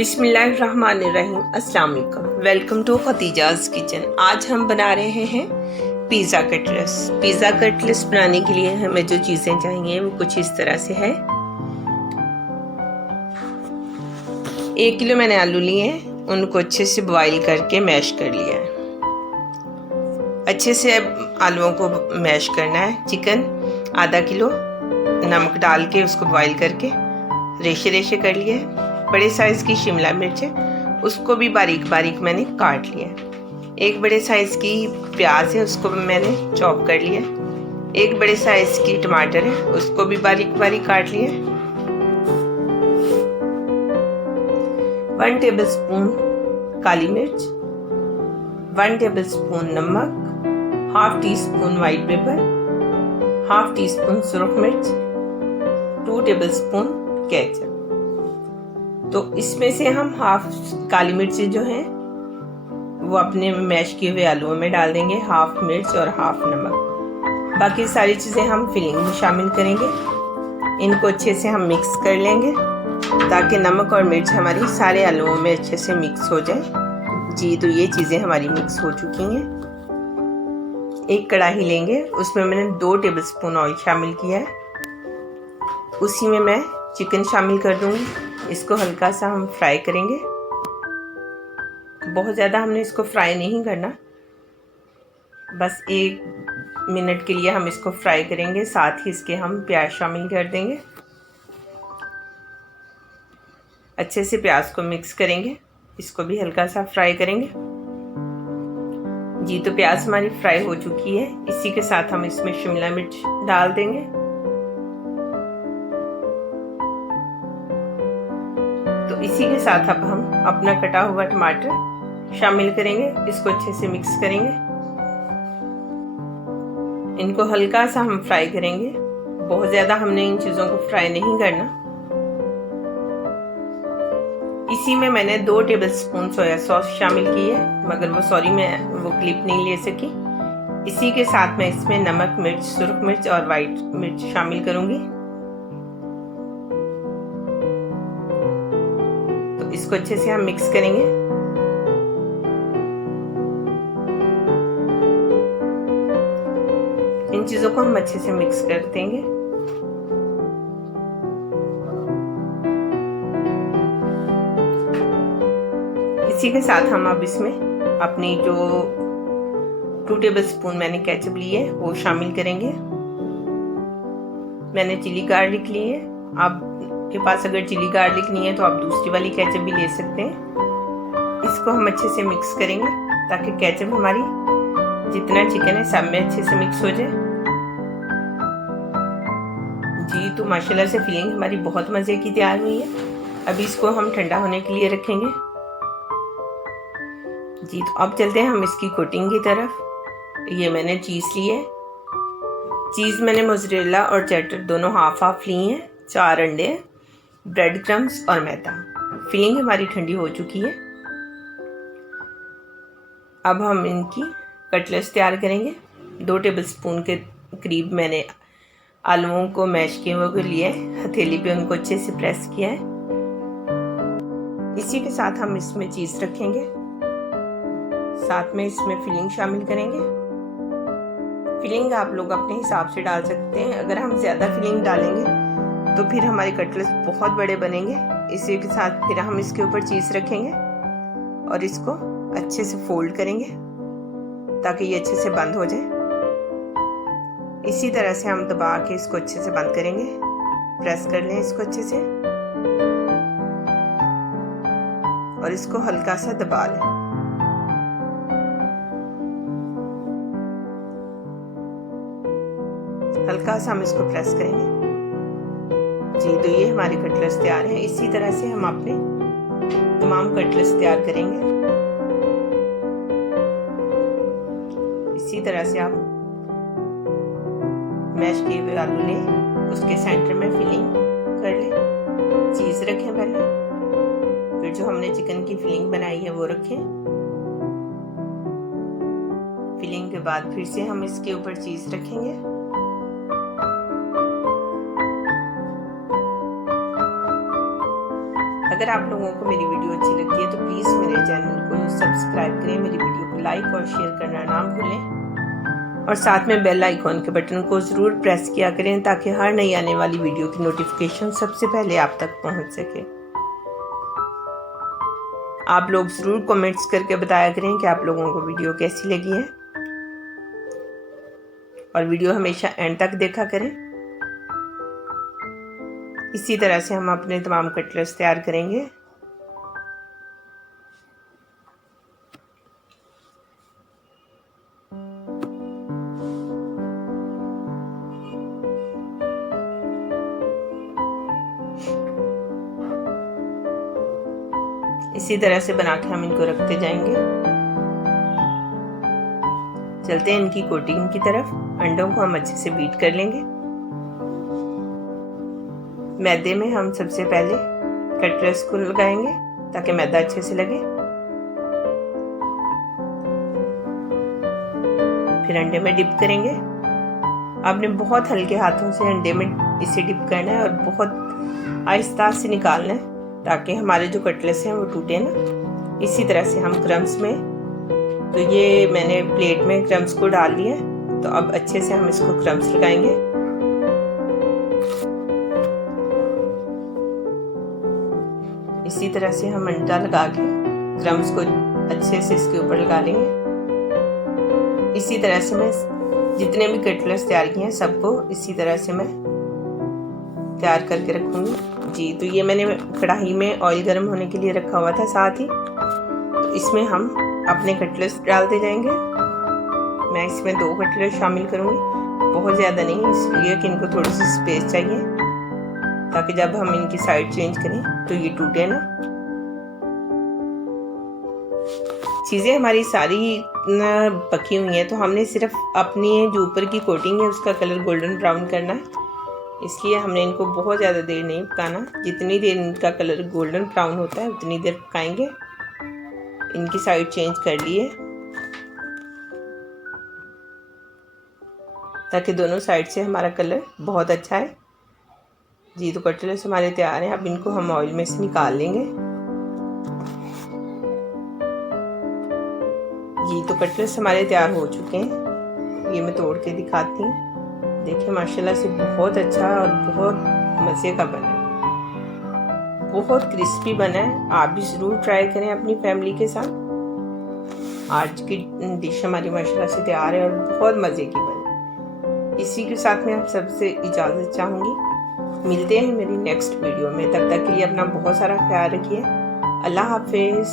बिस्मिल्लाहिर्रहमानिर्रहीम। अस्सलाम वालेकुम। Welcome to Khatija's kitchen. आज हम बना रहे हैं पिज़्ज़ा कटलेट्स। पिज़्ज़ा कटलेट्स बनाने के लिए हमें जो चीज़ें चाहिए वो कुछ इस तरह से है। 1 किलो मैंने आलू लिए हैं, उनको अच्छे से बॉईल करके मैश कर लिया है। अच्छे से आलूओं को मैश करना है। चिकन आधा किलो नमक डाल के उसको बॉईल करके रेशे रेशे कर लिए है। बड़े साइज़ की शिमला मिर्च है, उसको भी बारीक बारीक मैंने काट लिया है। एक बड़े साइज़ की प्याज है, उसको भी मैंने चॉप कर लिया है। एक बड़े साइज़ की टमाटर है, उसको भी बारीक बारीक काट लिया है। 1 टेबलस्पून काली मिर्च, 1 टेबलस्पून नमक, half teaspoon white pepper, half teaspoon सुरख मिर्च, 2 टेबलस्पून केचप। तो इसमें से हम हाफ काली मिर्च जो है वो अपने मैश किए हुए आलूओं में डाल देंगे, हाफ मिर्च और हाफ नमक। बाकी सारी चीज़ें हम फिलिंग में शामिल करेंगे। इनको अच्छे से हम मिक्स कर लेंगे ताकि नमक और मिर्च हमारी सारे आलूओं में अच्छे से मिक्स हो जाए। जी, तो ये चीज़ें हमारी मिक्स हो चुकी हैं। एक कढ़ाई लेंगे, उसमें मैंने 2 टेबलस्पून ऑयल शामिल किया है। उसी में मैं चिकन शामिल कर दूंगी। इसको हल्का सा हम फ्राई करेंगे। बहुत ज़्यादा हमने इसको फ्राई नहीं करना, बस 1 मिनट के लिए हम इसको फ्राई करेंगे। साथ ही इसके हम प्याज शामिल कर देंगे। अच्छे से प्याज को मिक्स करेंगे, इसको भी हल्का सा फ्राई करेंगे। जी, तो प्याज हमारी फ्राई हो चुकी है। इसी के साथ हम इसमें शिमला मिर्च डाल देंगे। तो इसी के साथ अब हम अपना कटा हुआ टमाटर शामिल करेंगे। इसको अच्छे से मिक्स करेंगे। इनको हल्का सा हम फ्राई करेंगे, बहुत ज़्यादा हमने इन चीज़ों को फ्राई नहीं करना। इसी में मैंने 2 टेबलस्पून सोया सॉस शामिल की है, मगर मैं वो क्लिप नहीं ले सकी। इसी के साथ मैं इसमें नमक, मिर्च, सुरख मिर्च और वाइट मिर्च शामिल करूंगी। इसको अच्छे से हम मिक्स करेंगे। इन चीजों को हम अच्छे से मिक्स कर देंगे। इसी के साथ हम अब इसमें अपनी जो 2 टेबलस्पून मैंने केचप ली है वो शामिल करेंगे। मैंने चिली गार्लिक ली है। आपके पास अगर चिली गार्लिक नहीं है तो आप दूसरी वाली केचप भी ले सकते हैं। इसको हम अच्छे से मिक्स करेंगे ताकि केचप हमारी जितना चिकन है सब में अच्छे से मिक्स हो जाए। जी, तो माशाल्लाह से फिलिंग हमारी बहुत मज़े की तैयार हुई है। अभी इसको हम ठंडा होने के लिए रखेंगे। जी, तो अब चलते हैं हम इसकी कोटिंग की तरफ। ये मैंने चीज़ ली है। चीज़ मैंने मोज़रेला और चेडर दोनों हाफ हाफ ली हैं। 4 अंडे, ब्रेड क्रम्स और मैदा। फिलिंग हमारी ठंडी हो चुकी है। अब हम इनकी कटलेट्स तैयार करेंगे। 2 टेबलस्पून के करीब मैंने आलूओं को मैश किए हुए को लिया है, हथेली पे उनको अच्छे से प्रेस किया है। इसी के साथ हम इसमें चीज़ रखेंगे, साथ में इसमें फिलिंग शामिल करेंगे। फिलिंग आप लोग अपने हिसाब से डाल सकते हैं। अगर हम ज़्यादा फिलिंग डालेंगे तो फिर हमारे कटलेट्स बहुत बड़े बनेंगे। इसी के साथ फिर हम इसके ऊपर चीज़ रखेंगे और इसको अच्छे से फोल्ड करेंगे ताकि ये अच्छे से बंद हो जाए। इसी तरह से हम दबा के इसको अच्छे से बंद करेंगे। प्रेस कर लें इसको अच्छे से और इसको हल्का सा दबा लें। हल्का सा हम इसको प्रेस करेंगे। जी, तो ये हमारे कटलेट्स तैयार हैं। इसी तरह से हम अपने तमाम कटलेट्स तैयार करेंगे। इसी तरह से आप मैश किए हुए आलू लें, उसके सेंटर में फिलिंग कर लें, चीज़ रखें पहले, फिर जो हमने चिकन की फिलिंग बनाई है वो रखें। फिलिंग के बाद फिर से हम इसके ऊपर चीज़ रखेंगे। अगर आप लोगों को मेरी वीडियो अच्छी लगती है तो प्लीज़ मेरे चैनल को सब्सक्राइब करें, मेरी वीडियो को लाइक और शेयर करना ना भूलें और साथ में बेल आइकॉन के बटन को ज़रूर प्रेस किया करें ताकि हर नई आने वाली वीडियो की नोटिफिकेशन सबसे पहले आप तक पहुंच सके। आप लोग ज़रूर कमेंट्स करके बताया करें कि आप लोगों को वीडियो कैसी लगी है और वीडियो हमेशा एंड तक देखा करें। इसी तरह से हम अपने तमाम कटलेट्स तैयार करेंगे। इसी तरह से बना के हम इनको रखते जाएंगे। चलते हैं इनकी कोटिंग की तरफ। अंडों को हम अच्छे से बीट कर लेंगे। मैदे में हम सबसे पहले कटलेट्स को लगाएंगे ताकि मैदा अच्छे से लगे। फिर अंडे में डिप करेंगे। आपने बहुत हल्के हाथों से अंडे में इसे डिप करना है और बहुत आहिस्ता से निकालना है ताकि हमारे जो कटलेट्स हैं वो टूटे ना। इसी तरह से हम क्रम्स में, तो ये मैंने प्लेट में क्रम्स को डाल लिया है, तो अब अच्छे से हम इसको क्रम्स लगाएंगे। इसी तरह से हम अंडा लगा के क्रम्स को अच्छे से इसके ऊपर लगा लेंगे। इसी तरह से मैं जितने भी कटलेट्स तैयार किए हैं सबको इसी तरह से मैं तैयार करके रखूँगी जी। तो ये मैंने कढ़ाई में ऑयल गर्म होने के लिए रखा हुआ था साथ ही, तो इसमें हम अपने कटलेट्स डालते जाएंगे। मैं इसमें 2 कटलेट शामिल करूँगी, बहुत ज़्यादा नहीं, इसलिए कि इनको थोड़ी सी स्पेस चाहिए ताकि जब हम इनकी साइड चेंज करें तो ये टूटे ना। चीज़ें हमारी सारी पकी हुई हैं, तो हमने सिर्फ अपनी जो ऊपर की कोटिंग है उसका कलर गोल्डन ब्राउन करना है, इसलिए हमने इनको बहुत ज़्यादा देर नहीं पकाना। जितनी देर इनका कलर गोल्डन ब्राउन होता है उतनी देर पकाएंगे। इनकी साइड चेंज कर लिए ताकि दोनों साइड से हमारा कलर बहुत अच्छा है जी। तो कटलेट्स हमारे तैयार हैं। अब इनको हम ऑयल में से निकाल लेंगे जी। तो कटलेट्स हमारे तैयार हो चुके हैं। ये मैं तोड़ के दिखाती हूँ। देखिए माशाल्लाह से बहुत अच्छा और बहुत मज़े का बना है, बहुत क्रिस्पी बना है। आप भी ज़रूर ट्राई करें अपनी फैमिली के साथ। आज की डिश हमारी माशाल्लाह से तैयार है और बहुत मज़े की बनी। इसी के साथ मैं आप सबसे इजाज़त चाहूँगी। मिलते हैं मेरी नेक्स्ट वीडियो में, तब तक के लिए अपना बहुत सारा ख्याल रखिए। अल्लाह हाफिज़।